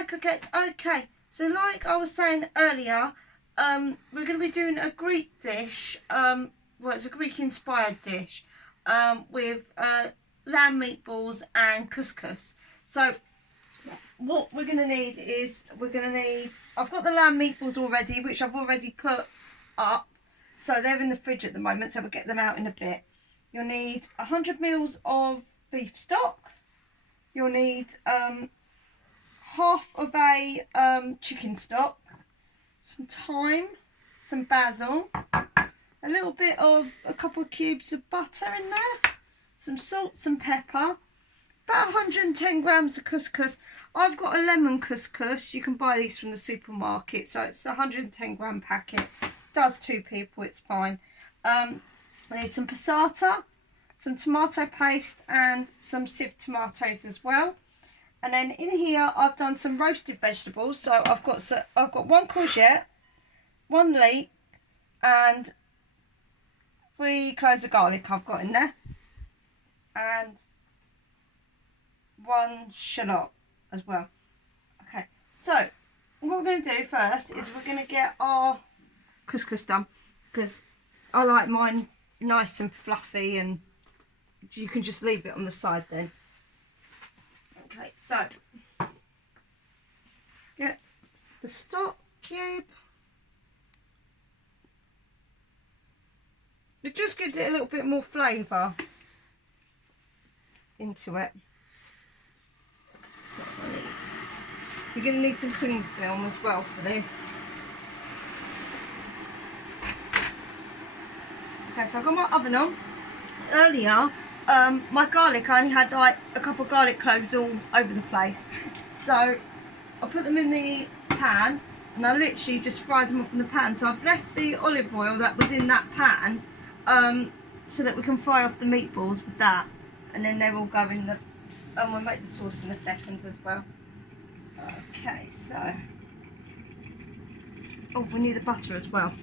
Hi coquettes. Okay, so like I was saying earlier, we're going to be doing a Greek dish, well, it's a Greek inspired dish, with lamb meatballs and couscous. So what we're going to need is, I've got the lamb meatballs already, which I've already put up, so they're in the fridge at the moment, so we'll get them out in a bit. You'll need 100 mils of beef stock. You'll need half of a chicken stock, some thyme, some basil, a couple of cubes of butter in there, some salt, some pepper, about 110 grams of couscous. I've got a lemon couscous. You can buy these from the supermarket, so it's a 110 gram packet. Does 2 people, it's fine. I need some passata, some tomato paste and some sieved tomatoes as well. And then in here I've done some roasted vegetables. So I've got 1 courgette, 1 leek and 3 cloves of garlic I've got in there, and 1 shallot as well. Okay, so what we're going to do first is we're going to get our couscous done, because I like mine nice and fluffy, and you can just leave it on the side then. Okay, so get the stock cube. It just gives it a little bit more flavour into it. So you're going to need some cling film as well for this. Okay, so I've got my oven on. Earlier, my garlic, I only had like a couple of garlic cloves all over the place. So I put them in the pan and I literally just fried them off in the pan. So I've left the olive oil that was in that pan so that we can fry off the meatballs with that. And then they will go in the, and we'll make the sauce in a second as well. Okay, so, oh, we need the butter as well.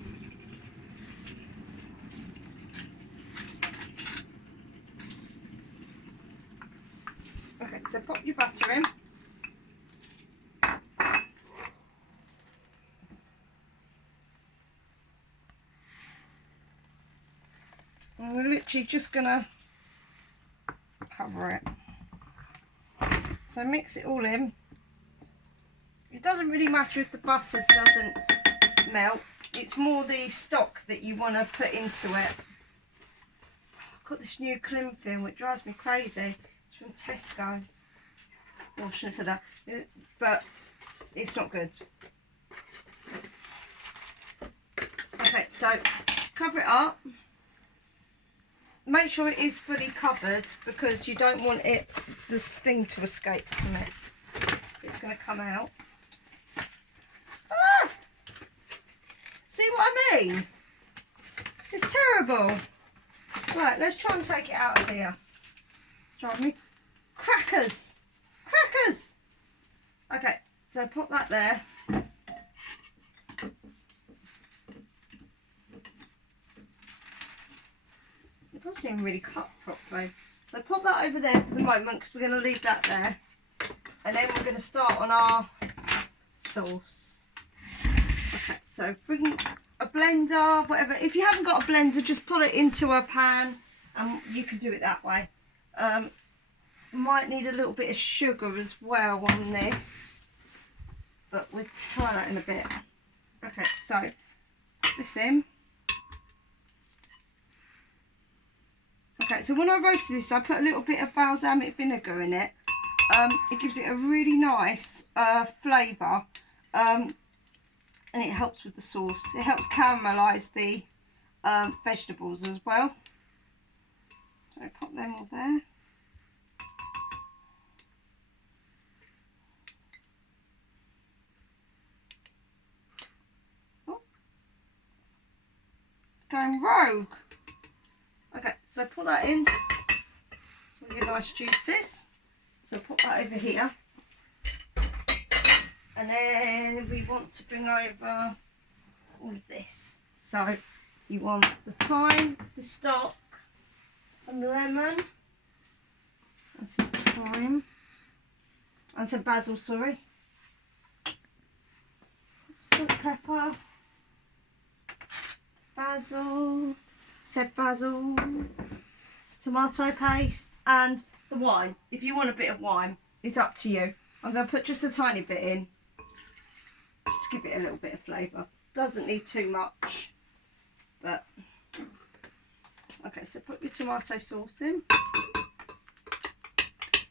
Okay, so pop your butter in. And we're literally just gonna cover it. So mix it all in. It doesn't really matter if the butter doesn't melt. It's more the stock that you want to put into it. I've got this new cling film which drives me crazy. It's from Tesco's. Well, I shouldn't say that, but it's not good. Okay, so cover it up. Make sure it is fully covered, because you don't want the steam to escape from it. It's going to come out. Ah! See what I mean? It's terrible. Right, let's try and take it out of here. Drive me. Crackers! Crackers! Okay, so pop that there. It doesn't even really cut properly. So pop that over there for the moment, because we're going to leave that there. And then we're going to start on our sauce. Okay, so bring a blender, whatever. If you haven't got a blender, just put it into a pan and you can do it that way. Might need a little bit of sugar as well on this, but we'll try that in a bit. Okay, so put this in. Okay, so when I roasted this, I put a little bit of balsamic vinegar in it. It gives it a really nice flavour, and it helps with the sauce. It helps caramelise the vegetables as well. So pop them all there. Oh, it's going rogue. Okay, so put that in. That's all your nice juices. So put that over here. And then we want to bring over all of this. So you want the thyme, the stock, some lemon, and some thyme, and some basil, sorry. salt, pepper, basil, said basil, tomato paste, and the wine. If you want a bit of wine, it's up to you. I'm going to put just a tiny bit in, just to give it a little bit of flavour. Doesn't need too much, but okay. So put your tomato sauce in.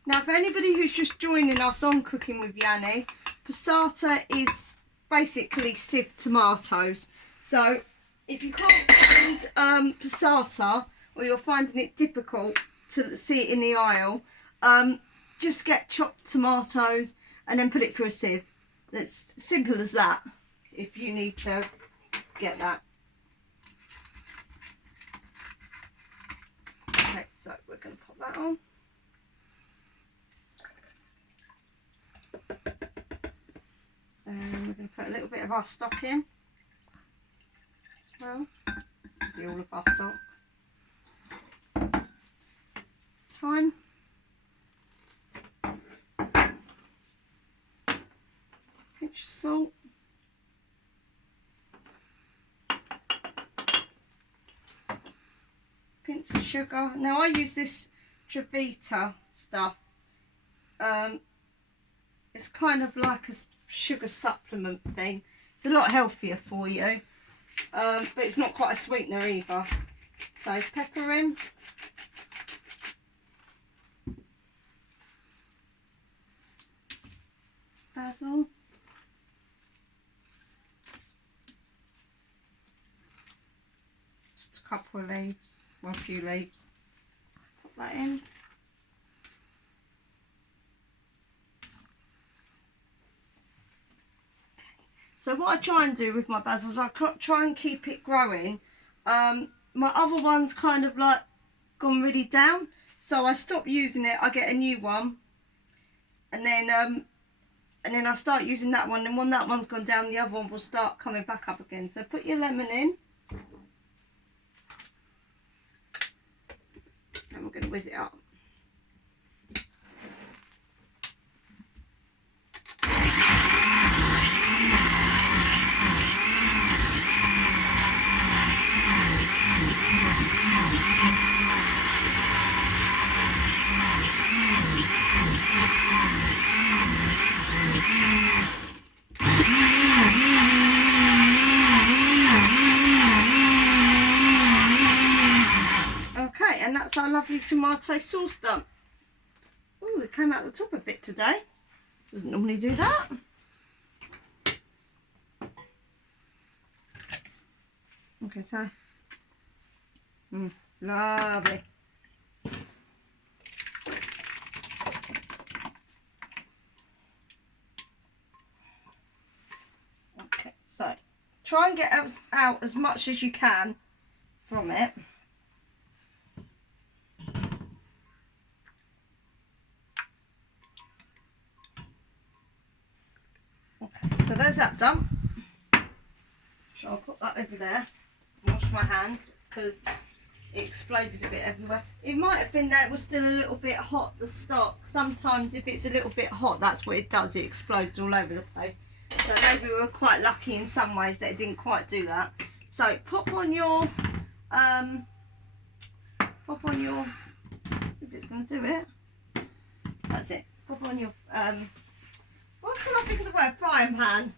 Now, for anybody who's just joining us on Cooking with Yanni, passata is basically sieved tomatoes. So if you can't find passata, or you're finding it difficult to see it in the aisle, just get chopped tomatoes and then put it through a sieve. It's simple as that, if you need to get that. Okay, so we're going to pop that on. And we're going to put a little bit of our stock in as well. Maybe all of our stock. Thyme. Pinch of salt. Pinch of sugar. Now I use this Trevita stuff. It's kind of like a sugar supplement thing. It's a lot healthier for you, but it's not quite a sweetener either. So pepper in. Basil. Just a couple of leaves, or a few leaves. Put that in. So what I try and do with my basil is I try and keep it growing. My other one's kind of like gone really down, so I stop using it. I get a new one, and then I start using that one. And when that one's gone down, the other one will start coming back up again. So put your lemon in, and we're going to whiz it up. Okay, and that's our lovely tomato sauce done. Oh, it came out the top a bit today. Doesn't normally do that. Okay, so lovely. Okay, so try and get out as much as you can from it. Okay, so there's that done. So I'll put that over there. Wash my hands because it exploded a bit everywhere. It might have been that it was still a little bit hot, the stock. Sometimes if it's a little bit hot, that's what it does. It explodes all over the place. So maybe we were quite lucky in some ways that it didn't quite do that. So pop on your, if it's going to do it, that's it. Pop on your, what can I think of the word? Frying pan.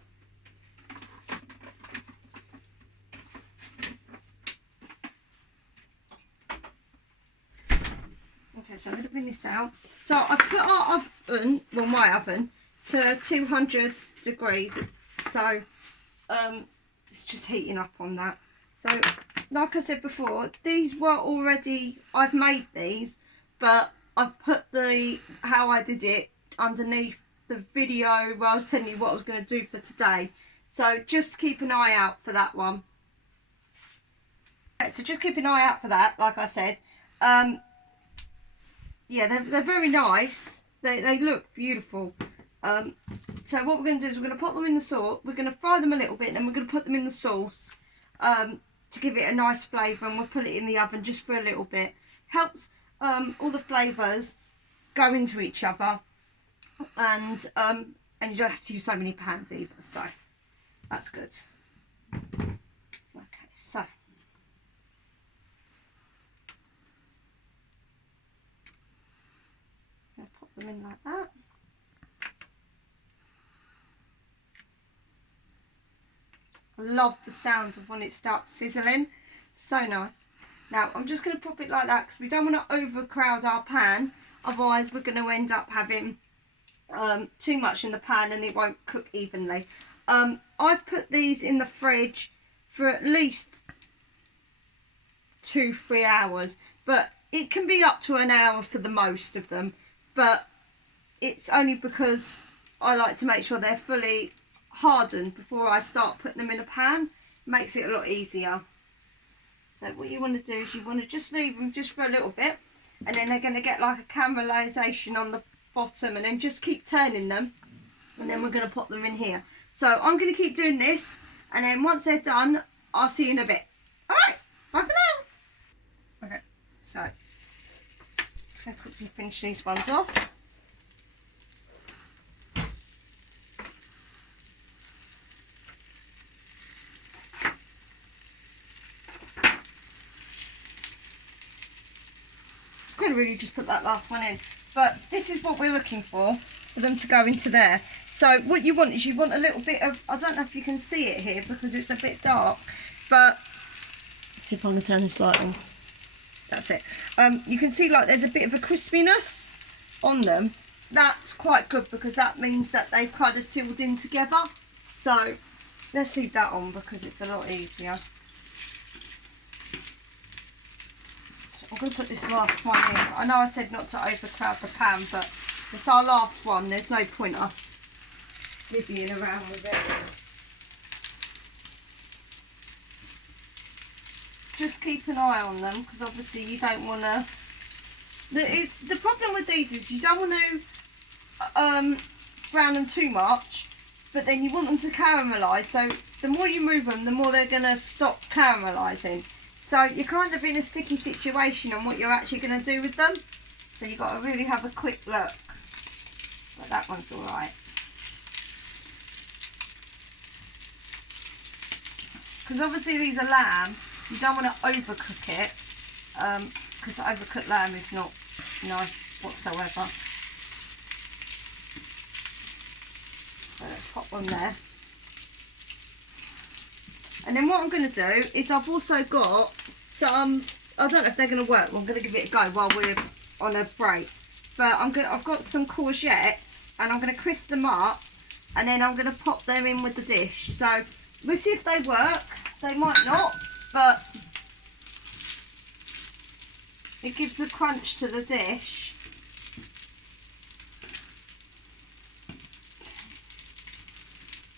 Okay, so I'm going to bring this out. So I've put our oven, well my oven, to 200 degrees. So it's just heating up on that. So like I said before, these were already, I've made these, but I've put how I did it underneath the video where I was telling you what I was going to do for today. So just keep an eye out for that one. Okay, so just keep an eye out for that, like I said. Yeah, they're very nice. They look beautiful. So what we're going to do is we're going to put them in the sauce. We're going to fry them a little bit, and then we're going to put them in the sauce to give it a nice flavour, and we'll put it in the oven just for a little bit. Helps all the flavours go into each other, and you don't have to use so many pans either. So That's good. Okay, so I'll pop them in like that. I love the sound of when it starts sizzling. So nice. Now I'm just going to pop it like that because we don't want to overcrowd our pan. Otherwise we're going to end up having too much in the pan and it won't cook evenly. I've put these in the fridge for at least 2-3 hours, but it can be up to an hour for the most of them, but it's only because I like to make sure they're fully hardened before I start putting them in a pan. It makes it a lot easier. So what you want to do is you want to just leave them just for a little bit, and then they're going to get like a caramelization on the bottom, and then just keep turning them, and then we're going to pop them in here. So I'm going to keep doing this, and then once they're done I'll see you in a bit. Alright, bye for now. Okay, so just going to quickly finish these ones off. I'm going to really just put that last one in, but this is what we're looking for them to go into there. So what you want is you want a little bit of, I don't know if you can see it here because it's a bit dark, but let's see if I can turn this light on. That's it. You can see like there's a bit of a crispiness on them. That's quite good because that means that they've kind of sealed in together. So let's leave that on because it's a lot easier. I'm going to put this last one in. I know I said not to overcrowd the pan, but it's our last one. There's no point us divvying around with it. Just keep an eye on them because obviously you don't want to... The problem with these is you don't want to brown them too much, but then you want them to caramelise. So the more you move them, the more they're going to stop caramelising. So you're kind of in a sticky situation on what you're actually going to do with them. So you've got to really have a quick look. But that one's alright. Because obviously these are lamb, you don't want to overcook it. Because overcooked lamb is not nice whatsoever. So let's pop one there. And then what I'm going to do is I've also got some, I don't know if they're going to work, I'm going to give it a go while we're on a break. But I've got some courgettes and I'm going to crisp them up and then I'm going to pop them in with the dish. So we'll see if they work. They might not, but it gives a crunch to the dish.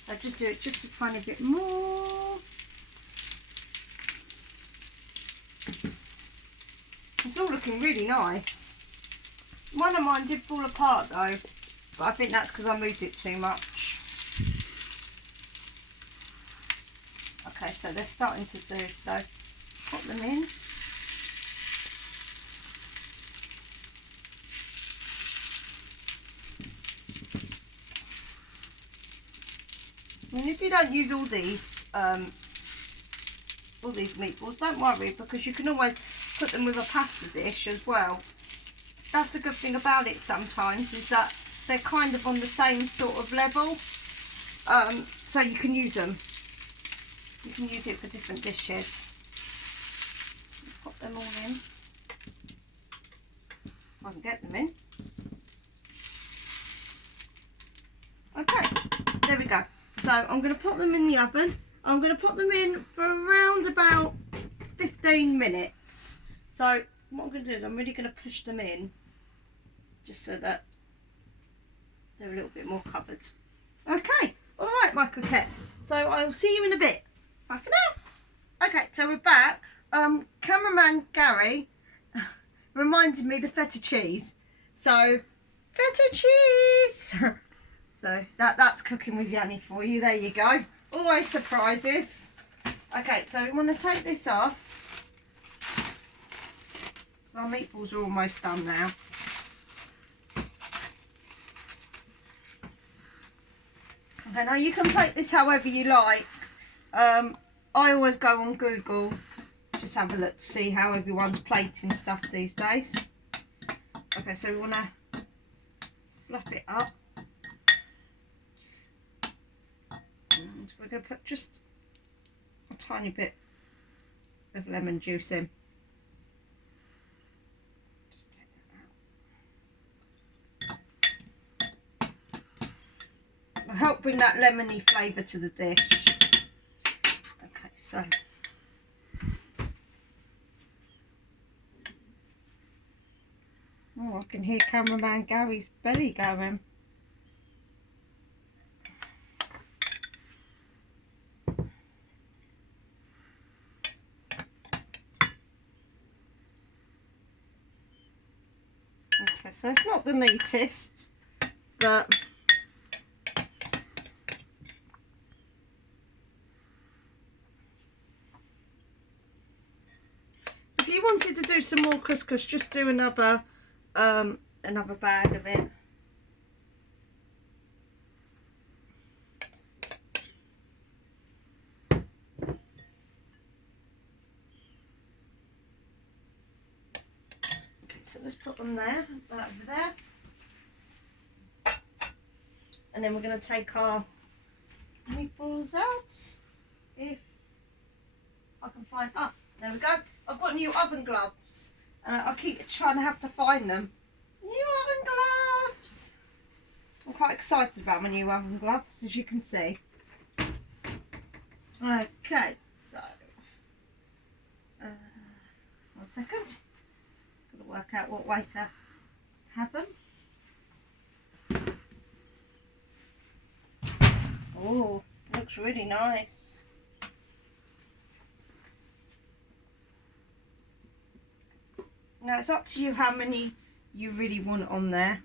So just do it just a tiny bit more. It's all looking really nice. One of mine did fall apart though, but I think that's because I moved it too much. Okay, so they're starting to do, so pop them in. I mean, if you don't use all these meatballs, don't worry because you can always put them with a pasta dish as well. That's the good thing about it sometimes, is that they're kind of on the same sort of level, so you can use them. You can use it for different dishes. Pop them all in. If I can get them in. Okay, there we go. So I'm going to put them in the oven. I'm going to put them in for around about 15 minutes. So what I'm going to do is I'm really going to push them in just so that they're a little bit more covered. Okay, alright my croquettes. So I'll see you in a bit. Bye for now. Okay, so we're back. Cameraman Gary reminded me the feta cheese. So, feta cheese! So that's cooking with Yanni for you. There you go. Always surprises. Okay, so we want to take this off. So our meatballs are almost done now. Okay, now you can plate this however you like. I always go on Google, just have a look to see how everyone's plating stuff these days. Okay, so we want to fluff it up. And we're going to put just a tiny bit of lemon juice in. Just take that out. It'll help bring that lemony flavour to the dish. Okay, so oh, I can hear cameraman Gary's belly going. Okay, so it's not the neatest, but if you wanted to do some more couscous, just do another bag of it. Okay, so let's put them there, that over there. And then we're going to take our meatballs out. If I can find, there we go. I've got new oven gloves. And I keep trying to have to find them. New oven gloves! I'm quite excited about my new oven gloves, as you can see. Okay, so 1 second. Got to work out what way to have them. Oh, looks really nice. Now it's up to you how many you really want on there.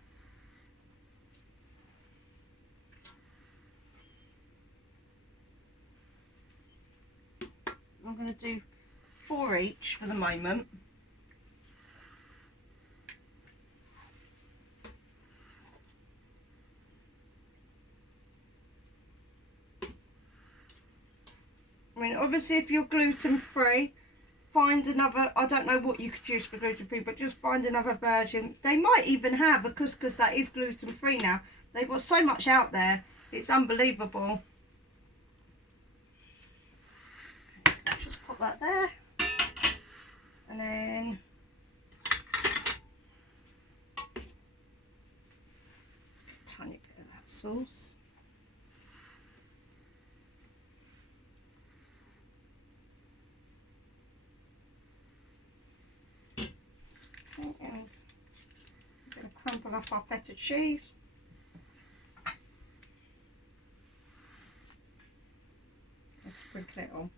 I'm going to do 4 each for the moment. I mean, obviously if you're gluten free, find another, I don't know what you could use for gluten free, but just find another version. They might even have a couscous that is gluten free now. They've got so much out there, it's unbelievable. Okay, so just put that there, and then a tiny bit of that sauce. And I'm going to crumble up our feta cheese. And sprinkle it on.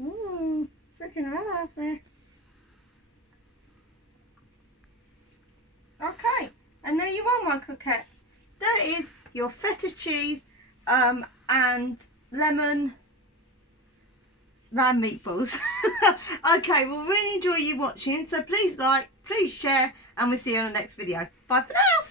Ooh, it's looking lovely. Okay, and there you are, my coquettes. That is your feta cheese and lemon lamb meatballs. Okay, well, really enjoy you watching, so please like, please share, and we'll see you on the next video. Bye for now.